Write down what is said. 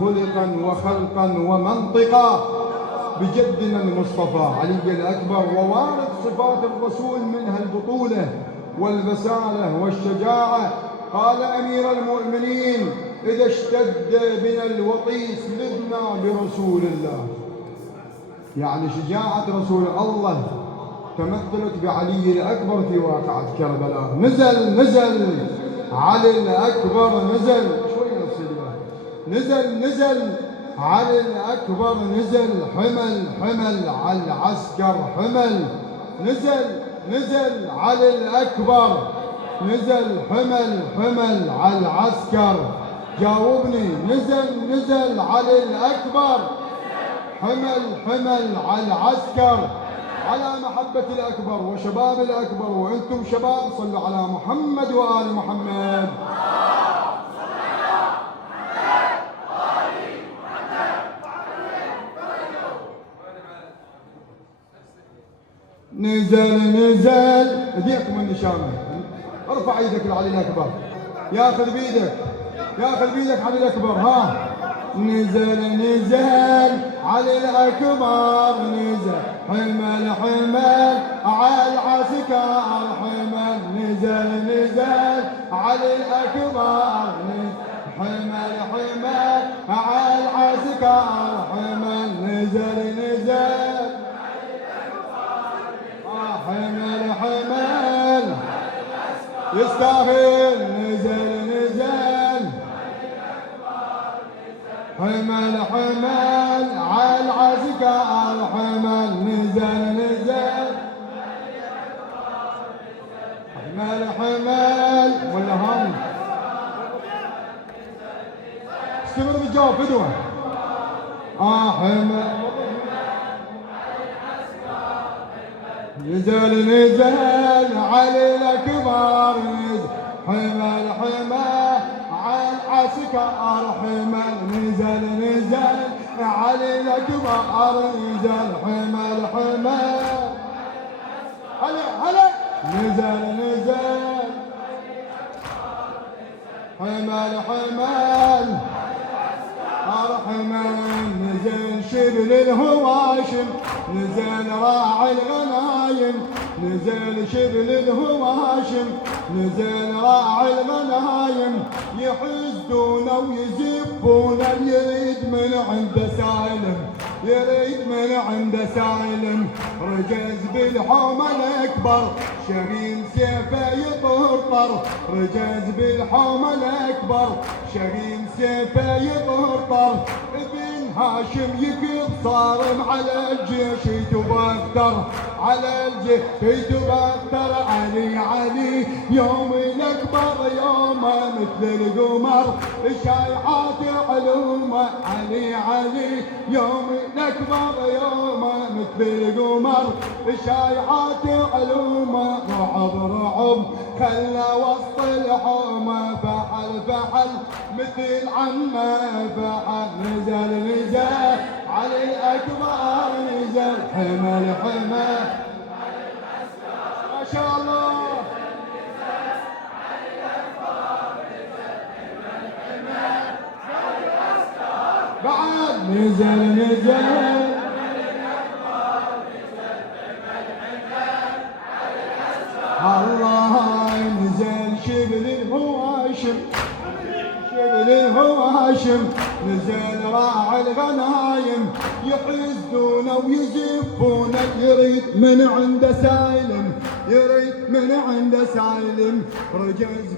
خلقا وخلقا ومنطقا بجدنا المصطفى علي الأكبر، ووارد صفات الرسول منها البطولة والبسالة والشجاعة. قال أمير المؤمنين: إذا اشتد بنا الوطيس لذنا برسول الله. يعني شجاعة رسول الله تمثلت بعلي الأكبر في واقعة كربلاء. نزل علي الأكبر، نزل شوي نزل علي الأكبر، نزل حمل على العسكر، حمل نزل علي الأكبر، نزل حمل على العسكر. جاوبني، نزل علي الأكبر، حمل على العسكر، على محبة الأكبر وشباب الأكبر. وأنتم شباب صلوا على محمد وآل محمد. نزل ايديكم النشامة، ارفع ايدك لعلي الأكبر، ياخذ بيدك علي الأكبر. ها، نزل علي الأكبر، نزل حمل على العسكر، حمل نزل علي الأكبر، حمل على العسكر، حمل نزل حمل يستاهل. نزل حمل على العسكر، حمل نزل حمل ولا هم استمر بالجواب فدوة. حمل نزل علي الأكبر، حمل على العسكر، حمل نزل علي الأكبر، نزل حمل هلا نزل حمل نزل شبل الهواشم، نزل راعي الغنايم، نزل شبل الهواشم، نزل راعي الغنايم. يحسدونه ويزبونه، يريد من عنده سالم، يريد من عنده سالم. رجز بالحومة الأكبر، شريم سيفه يطرطر، رجز بالحومة الأكبر، شريم سيفه يطرطر. ابن هاشم يكب صارم على الجيش يتبختر، على الجيش يتبختر. علي يوم الأكبر يومه مثل القمر، شايعات علومه. علي يوم الأكبر يومه مثل القمر، شايعات علومه. رعب خلى وسط الحومه، فحل مثل عمه فحل. نزل علي الأكبر، نزل حمل ما شاء الله. بعد نزل الله، نزل شبل الهواشم، شبل الهواشم، نزل راعي الغنايم. يحسدونه ويزفونه، يريد من عنده سالم، يريد من عنده سالم. رجز